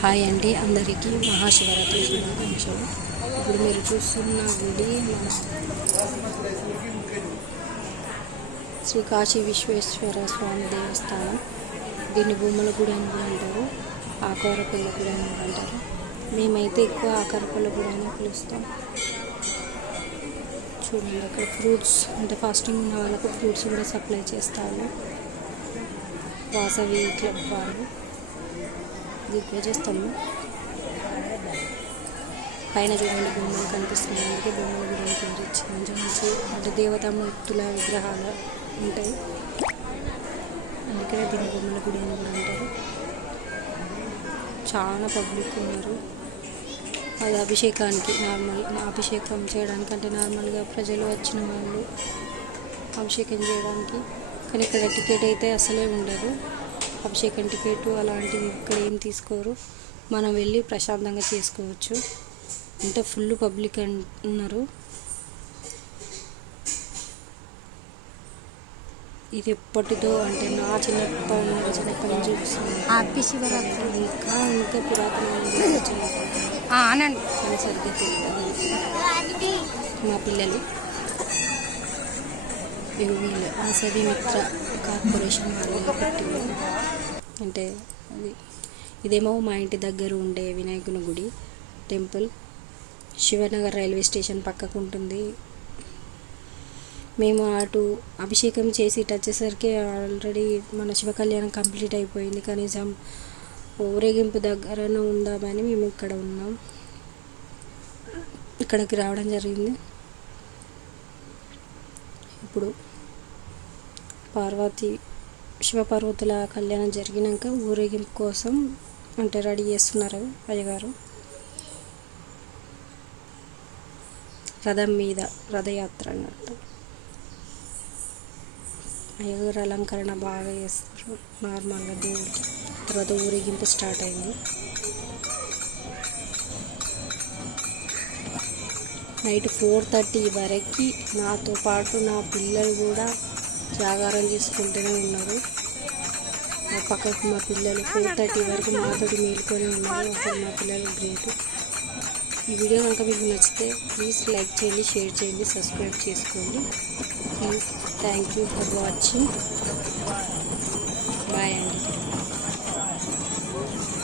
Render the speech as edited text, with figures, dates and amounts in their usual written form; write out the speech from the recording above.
Hi అండి, అందరికీ మహాశివరాత్రి శుభాకాంక్షలు. ఇప్పుడు మీరు చూస్తున్న గుడి మన శ్రీ కాశీ విశ్వేశ్వర స్వామి దేవస్థానం. దీన్ని బొమ్మల గుడి అని కూడా అంటారు, ఆకారపల్ల గుడి అని కూడా అంటారు. మేమైతే ఎక్కువ ఆకారపల్ల గుడి అని పిలుస్తాం. చూడండి, అక్కడ ఫ్రూట్స్ అంటే ఫాస్టింగ్ ఉన్న వాళ్ళకు ఫ్రూట్స్ కూడా సప్లై చేస్తారు. వాసవి క్లబ్ వాళ్ళు దిగ్గజేస్తాము. పైన చూడండి, బొమ్మలు కనిపిస్తున్నాయి. అందుకే బొమ్మల గుడి అని మంచి మంచి అంటే దేవతామూర్తుల విగ్రహాలు ఉంటాయి. అందుకనే దీన్ని బొమ్మల గుడి అని కూడా అంటారు. చాలా పబ్లిక్ ఉన్నారు. అది అభిషేకానికి అభిషేకం చేయడానికి అంటే నార్మల్గా ప్రజలు వచ్చిన వాళ్ళు అభిషేకం చేయడానికి. కానీ ఇక్కడ టికెట్ అయితే అసలే ఉండదు. అభిషేకం టికెట్ అలాంటివి ఇక్కడ ఏం తీసుకోరు. మనం వెళ్ళి ప్రశాంతంగా చేసుకోవచ్చు. అంటే ఫుల్ పబ్లిక్ ఉన్నారు. ఇది ఎప్పటిదో అంటే నా చిన్నప్పటి నుంచి హ్యాపీ శివరాత్రి ఇంకా పురాతనమైన అనండి. కానీ సరిగ్గా తెలియదు. మా పిల్లలు వీళ్ళు ఆసవి మిత్ర కార్పొరేషన్ వాళ్ళు పెట్టింది. అంటే ఇదేమో మా ఇంటి దగ్గర ఉండే వినాయకుని గుడి టెంపుల్. శివనగర్ రైల్వే స్టేషన్ పక్కకు ఉంటుంది. మేము అటు అభిషేకం చేసి ఇటు వచ్చేసరికి ఆల్రెడీ మన శివ కళ్యాణం కంప్లీట్ అయిపోయింది. కనీసం ఊరేగింపు దగ్గరనే ఉందామని మేము ఇక్కడ ఉన్నాం. ఇక్కడికి రావడం జరిగింది. ఇప్పుడు శివపార్వతుల కళ్యాణం జరిగినాక ఊరేగింపు కోసం అంటే రెడీ చేస్తున్నారు అయ్యగారు. రథం మీద రథయాత్ర అన్నట్టు అయ్యగారు అలంకరణ బాగా చేస్తారు నార్మల్గా దేవుడికి. తర్వాత ఊరేగింపు స్టార్ట్ అయింది. నైట్ 4:30 వరకు నాతో పాటు నా పిల్లలు కూడా జాగారం చేసుకుంటూనే ఉన్నారు. మా పక్కకు మా పిల్లలు 4:30 వరకు మాతోటి మేలుకొని ఉన్నారు. అసలు మా పిల్లలు గ్రేట్. ఈ వీడియో కనుక మీకు నచ్చితే ప్లీజ్ లైక్ చేయండి, షేర్ చేయండి, సబ్స్క్రైబ్ చేసుకోండి. Please thank you for watching. Bye అండి.